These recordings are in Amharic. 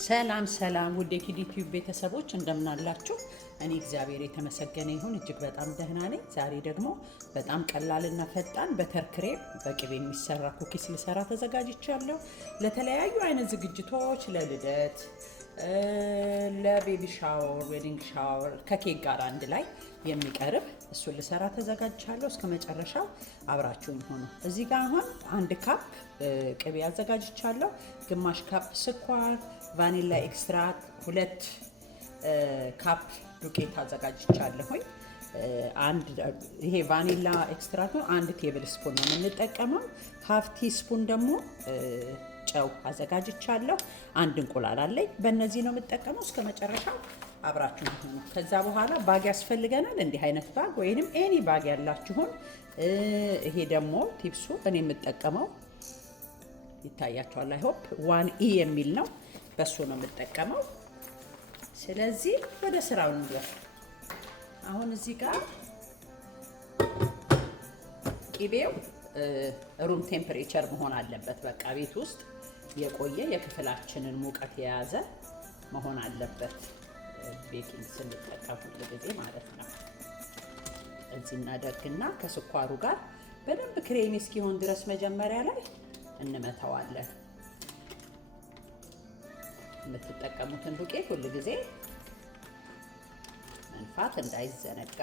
ሰላም ሰላም ውድ የኪድ ዩቲዩብ ቤተሰቦች እንደምን አላችሁ? እኔ እግዚአብሔር የተመሰገነ ይሁን እጅግ በጣም ደህና ነኝ። ዛሬ ደግሞ በጣም ቀላልና ፈጣን በተር ክሬም በቅቤ የሚሰራ ኩኪስ ልሰራ ተዘጋጅቻለሁ። ለተለያዩ አይነት ዝግጅቶች፣ ለልደት፣ ለቤቢ ሻወር፣ ዌዲንግ ሻወር ከኬክ ጋር አንድ ላይ የሚቀርብ እሱን ልሰራ ተዘጋጅቻለሁ። እስከ መጨረሻው አብራችሁኝ ሆኑ። እዚህ ጋር አሁን አንድ ካፕ ቅቤ አዘጋጅቻለሁ። ግማሽ ካፕ ስኳር፣ ቫኒላ ኤክስትራክት፣ 2 ካፕ ዱቄት አዘጋጅቻለሁኝ። ይሄ ቫኒላ ኤክስትራክት ነው። 1 ቴብል ስፑን ነው የምንጠቀመው። ሃፍ ቲ ስፑን ደግሞ ጨው አዘጋጅቻለሁ። 1 እንቁላል አለኝ። በእነዚህ ነው የምጠቀመው። እስከ መጨረሻው አብራችሁ ሁኑ። ከዛ በኋላ ባግ ያስፈልገናል። እንዲህ አይነት ባግ ወይንም ኤኒ ባግ ያላችሁን። ይሄ ደግሞ ቲፕሱ እኔ የምጠቀመው ይታያችኋል። አይ ሆፕ 1E የሚል ነው። በሱ ነው የምጠቀመው። ስለዚህ ወደ ስራው እንግባ። አሁን እዚህ ጋር ቅቤው ሩም ቴምፕሬቸር መሆን አለበት። በቃ ቤት ውስጥ የቆየ የክፍላችንን ሙቀት የያዘ መሆን አለበት። ቤኪንግ ስንጠቀም ሁሉ ጊዜ ማለት ነው። እዚህ እናደርግና ከስኳሩ ጋር በደንብ ክሬሚ እስኪሆን ድረስ መጀመሪያ ላይ እንመታዋለን። የምትጠቀሙትን ዱቄት ሁሉ ጊዜ መንፋት እንዳይዘነጋ።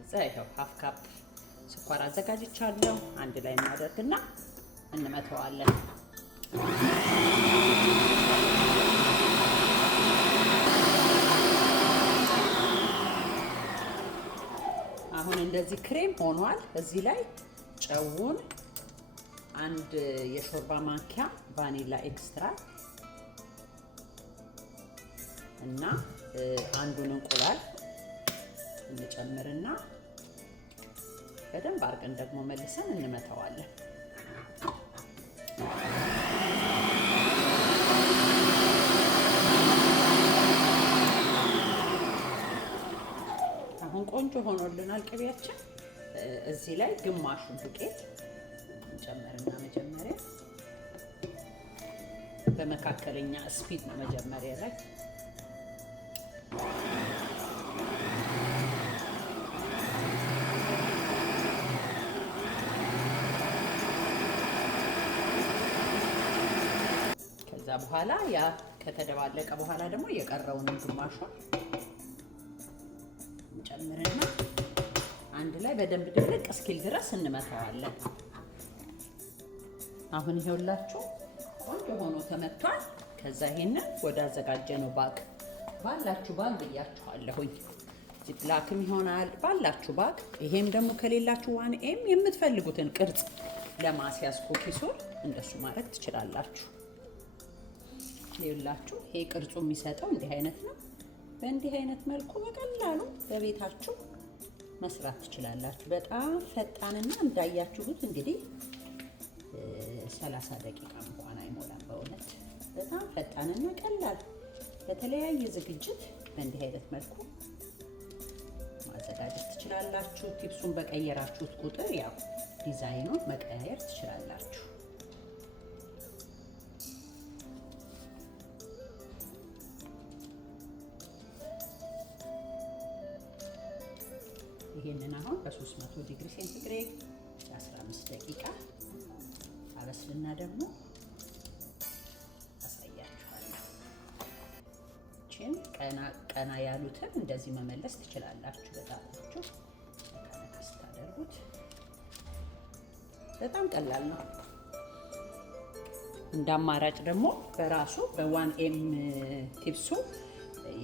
እዛ ይኸው ሃፍ ካፕ ስኳር አዘጋጅቻለሁ። አንድ ላይ እናደርግና እንመተዋለን። አሁን እንደዚህ ክሬም ሆኗል። እዚህ ላይ ጨውን 1 የሾርባ ማንኪያ ቫኒላ ኤክስትራክት እና 1 እንቁላል እንጨምርና በደንብ አድርገን ደግሞ መልሰን እንመተዋለን። አሁን ቆንጆ ሆኖልናል ቅቤያችን። እዚህ ላይ ግማሹን ዱቄት እንጨምርና መጀመሪያ በመካከለኛ ስፒድ ነው መጀመሪያ ላይ ከዛ በኋላ ያ ከተደባለቀ በኋላ ደግሞ የቀረውን ግማሹን እንጨምርና አንድ ላይ በደንብ ድርቅ እስኪል ድረስ እንመታዋለን። አሁን ይኸውላችሁ ቆንጆ ሆኖ ተመቷል። ከዛ ይሄንን ወደ አዘጋጀነው ባግ ባላችሁ ባግ ብያችኋለሁኝ። ዚፕላክም ይሆናል ባላችሁ ባግ። ይሄም ደግሞ ከሌላችሁ 1M የምትፈልጉትን ቅርጽ ለማስያዝ ኩኪሱን እንደሱ ማድረግ ትችላላችሁ። ይኸውላችሁ ይሄ ቅርጹ የሚሰጠው እንዲህ አይነት ነው። በእንዲህ አይነት መልኩ በቀላሉ በቤታችሁ መስራት ትችላላችሁ። በጣም ፈጣንና እንዳያችሁት እንግዲህ 30 ደቂቃ እንኳን አይሞላም። በእውነት በጣም ፈጣንና ቀላል ለተለያየ ዝግጅት በእንዲህ አይነት መልኩ ማዘጋጀት ትችላላችሁ። ቲፕሱን በቀየራችሁት ቁጥር ያው ዲዛይኑን መቀያየር ትችላላችሁ። ይሄንን አሁን በ300 ዲግሪ ሴንቲግሬድ 15 ደቂቃ አበስልና ደግሞ አሳያችኋለሁ። ቀና ያሉትን እንደዚህ መመለስ ትችላላችሁ። በጣታችሁ ከነካ ስታደርጉት በጣም ቀላል ነው። እንደ አማራጭ ደግሞ በራሱ በ1M ቲፕሱ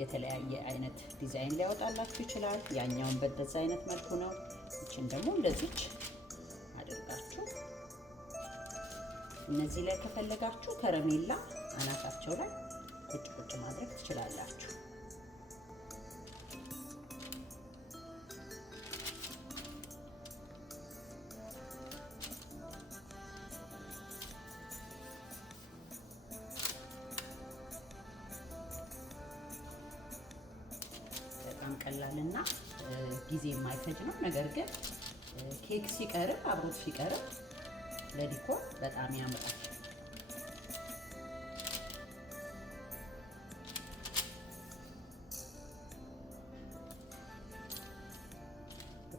የተለያየ አይነት ዲዛይን ሊያወጣላችሁ ይችላል። ያኛውን በደዛ አይነት መልኩ ነው። እቺን ደግሞ እንደዚች አድርጋችሁ እነዚህ ላይ ከፈለጋችሁ ከረሜላ አናታቸው ላይ ቁጭ ማድረግ ትችላላችሁ። ቀላልና ጊዜ የማይፈጅ ነው። ነገር ግን ኬክ ሲቀርብ አብሮት ሲቀርብ ለዲኮር በጣም ያምራል።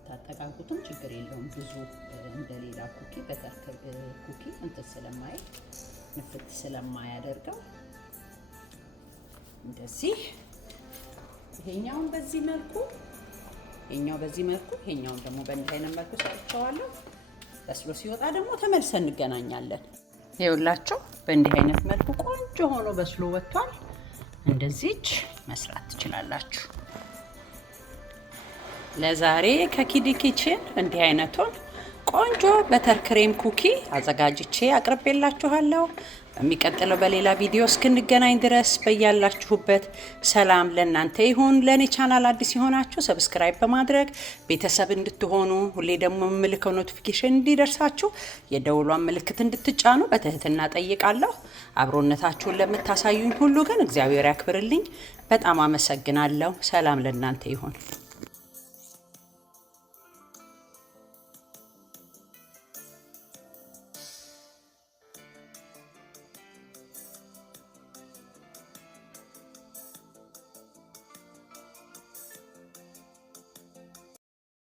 ታጠቃቁትም ችግር የለውም። ብዙ እንደሌላ ኩኪ በተርከ ኩኪ እንትን ስለማይ ንፍት ስለማያደርገው እንደዚህ ይሄኛውን በዚህ መልኩ ይሄኛውን ደግሞ በእንዲህ አይነት መልኩ ሰርቸዋለሁ። በስሎ ሲወጣ ደግሞ ተመልሰን እንገናኛለን። ይኸውላችሁ በእንዲህ አይነት መልኩ ቆንጆ ሆኖ በስሎ ወጥቷል። እንደዚህች መስራት ትችላላችሁ። ለዛሬ ከኪዲ ኪችን እንዲህ አይነቱን ቆንጆ በተር ክሬም ኩኪ አዘጋጅቼ አቅርቤላችኋለሁ። በሚቀጥለው በሌላ ቪዲዮ እስክንገናኝ ድረስ በያላችሁበት ሰላም ለእናንተ ይሁን። ለእኔ ቻናል አዲስ የሆናችሁ ሰብስክራይብ በማድረግ ቤተሰብ እንድትሆኑ፣ ሁሌ ደግሞ የምልከው ኖቲፊኬሽን እንዲደርሳችሁ የደውሏን ምልክት እንድትጫኑ በትህትና ጠይቃለሁ። አብሮነታችሁን ለምታሳዩኝ ሁሉ ግን እግዚአብሔር ያክብርልኝ። በጣም አመሰግናለሁ። ሰላም ለእናንተ ይሁን።